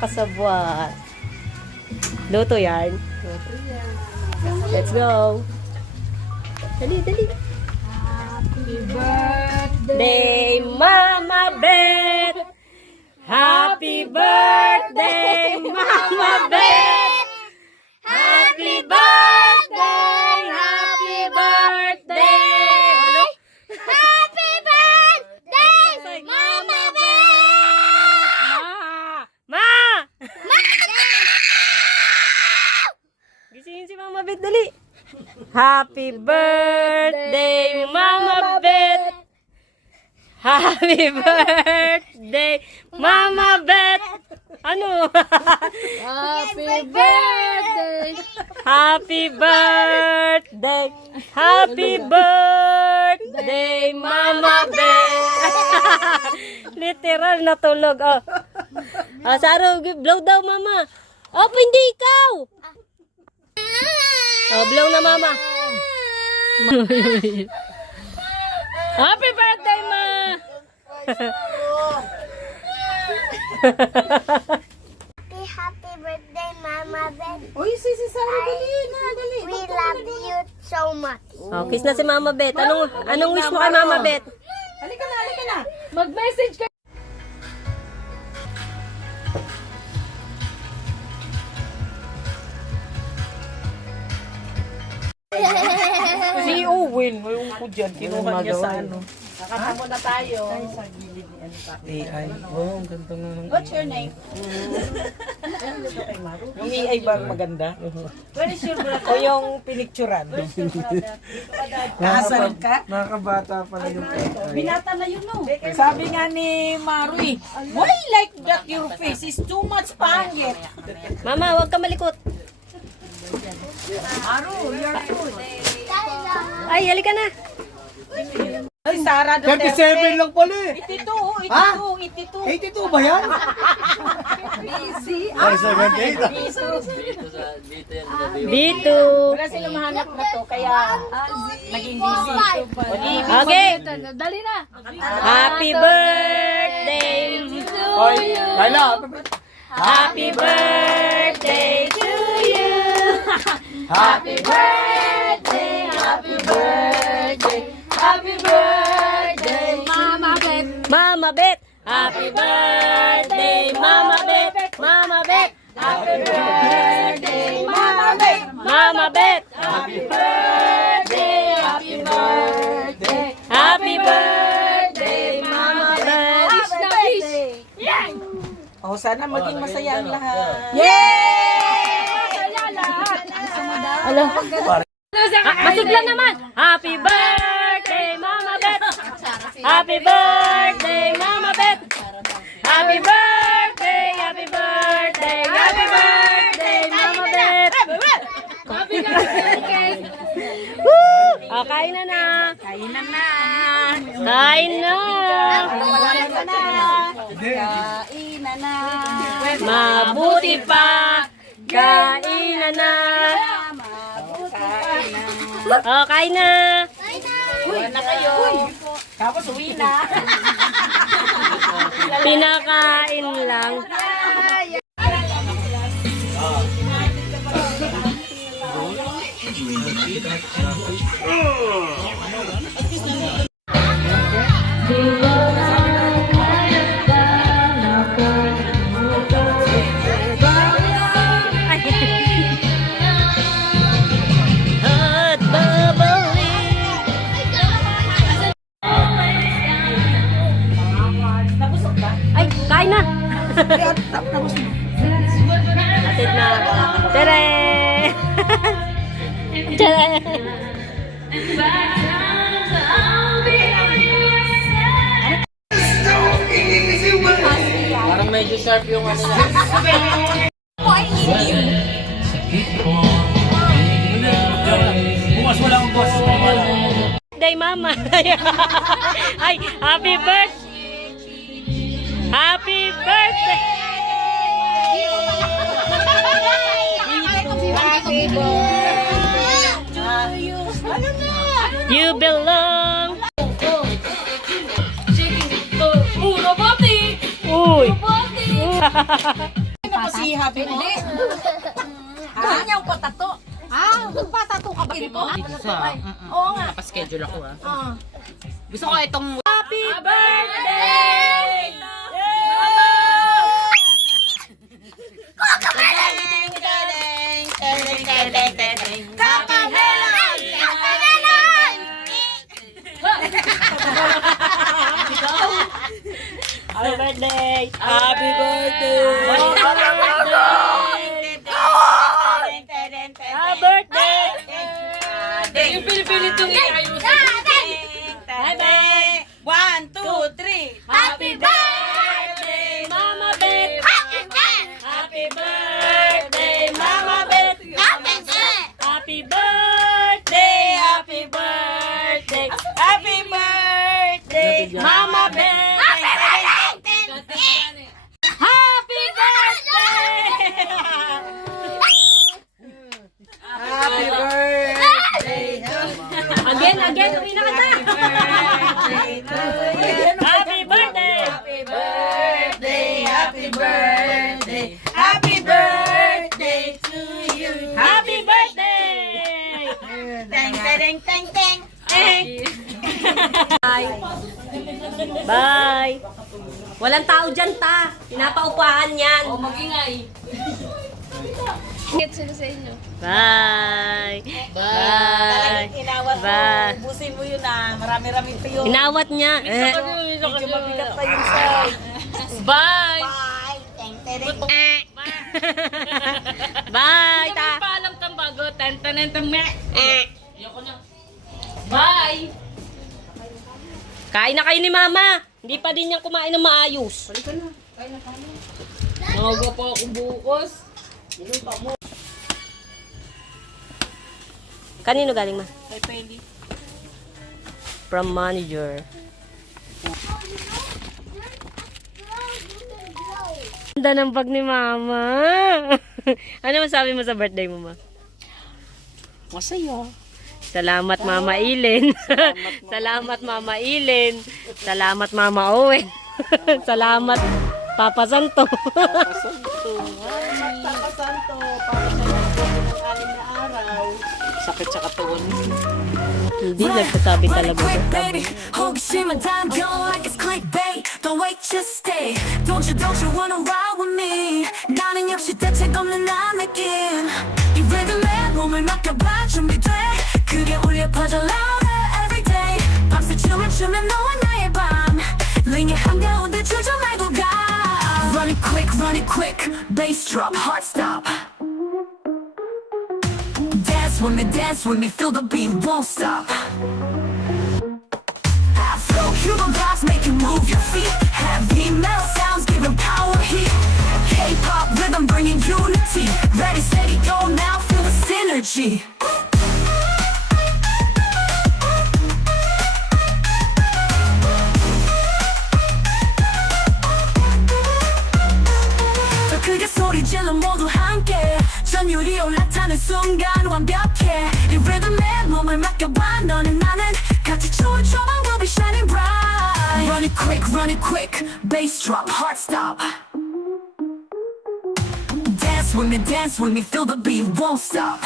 kasabwat. Luto yan. Let's go. Dali, dali. Happy birthday. Day, Mama Bet! Happy birthday, Mama Bet! Happy birthday! Happy birthday! Happy birthday, Mama Bet! Ma! Gisingin si Mama Bet, dali. Happy birthday, Mama Bet! Happy birthday, Mama Bet! Ano? Happy birthday. Happy birthday! Happy birthday, Mama Bet! Literal natulog. Oh. Saro, blow daw, Mama. Oh, hindi ikaw! Oh, blow na, Mama. Happy birthday, Ma! Happy birthday, Mama Bet. Uy, si Sarah, dali na, dali. We love you so much. Oh, kiss na si Mama Bet. Anong wish mo kay Mama Bet? Halika na. Mag-message ka. Si Owen, yung ko dyan, kinuha niya sa ano. Nakatamo na tayo. Ay, sa gilid ni ano pa. AI. Oh, ang ganda nga ng What's your name? Yung AI ba maganda? Where is your brother? O yung pinicturan? Where's your brother? Nakasalit ka? Nakakabata pala yung AI. Binata na yun, no? Sabi nga ni Maru, why like that your face is too much pangit? Mama, huwag ka malikot. Maru, you're good. Ay, halika na. Ay, Sara, 37 lang pala eh. 82, Ha? 82. 82 ba yan? Busy. Ay, 78. B2. Wala sila mahanap na to, kaya naging busy. Okay. Dali na. Happy birthday to you. Kaya, Happy birthday to you. happy Birthday, happy birthday, happy birthday, Mama Bet. Mama Bet. Happy birthday, Mama Bet. Mama Bet. Happy birthday, Mama Bet. Mama Bet. Happy birthday, happy birthday, Happy birthday, Mama Bet. Fish na fish. Oh, sana maging masaya ang lahat. Masaya lahat. Alo. Masigla naman. Happy birthday, Mama Bet. Happy birthday, Mama Bet. Happy birthday, happy birthday, happy birthday, Mama Bet. Happy birthday. Oh, kain na na. Kainan na. Kain na. Kainan na. Mabuti pa. Kain na na. Oh, kain na. Uwi na kayo. Tapos uwi na. Pinakain lang. Hot bubbling. Ay, kain na. Atid na. Tere! Tere! Parang medyo sharp yung ano na. Bukas wala akong boss. Day Mama. Ay, happy birthday. Happy birthday. You belong. Uy. pa si Happy? Hindi. Gusto niya ang patato. Magpatato ka ba dito? Oo nga. Nakaschedule ako Gusto ko itong... Happy birthday! Happy birthday! Happy birthday! Happy birthday! Yung pili-pili itong iayos. Bye-bye! 1, 2, 3. Happy birthday, Mama Beth! Happy birthday, Mama Beth! Happy birthday! Happy birthday! Happy birthday, Mama Beth! Happy birthday! Happy birthday. Again, uwi na kanta! Happy birthday! Happy birthday. Happy birthday. Happy birthday to you. Happy birthday! Teng, teng, teng, teng. Bye! Walang tao dyan, ta! Pinapaupahan yan! O, mag-ingay. Bye! Bye! Inawat mo. Bye! Ubusin mo yun Marami-raming tuyo. Inawat niya. Medyo mabigat pa yun sa... Bye! Bye. Teng, teng. Bye! Ta! Paalam kang bago. Tantanentang me. Ayoko na. Bye! Kain na kayo ni Mama! Hindi pa din yan kumain ng maayos. Naga pa ako bukas. Kanino galing, Ma? Kay Peli. From manager. Ganda ng bag ni Mama. Ano masabi mo sa birthday mo, Ma? Masaya. Salamat, Mama Ilin. Salamat, Mama Ilin. Salamat, Mama Owen. Salamat, Papa Santo. Papa Santo. Para sa ng 6 na araw. Sakit sa katawan. Hindi nagsasabi talaga. baby. 호기심은 담겨 like it's clickbait. Don't wait, just stay. Don't you wanna ride with me? 나는 역시 대책 없는 난 느낌. 이 리듬에 몸을 맡겨봐 준비돼. 그게 울려 퍼져 louder every day. 밤새 춤을 추면 너와 나의 밤. 링의 한가운데 주저 말고 가. Run it quick, bass drop, heart stop. Dance with me, feel the beat, won't stop. Afro Cuban vibes make you move your feet. Heavy metal sounds giving power heat. K-pop rhythm bringing unity. Ready, steady, go now, feel the synergy. 더 크게 소리 질러 모두 함께. 전율이 올라타는 순간 완벽해. 이 리듬에 몸을 맡겨봐. 너는 나는 같이 춤을 춰봐. We'll be shining bright. Run it quick, bass drop, heart stop. Dance with me, feel the beat, won't stop.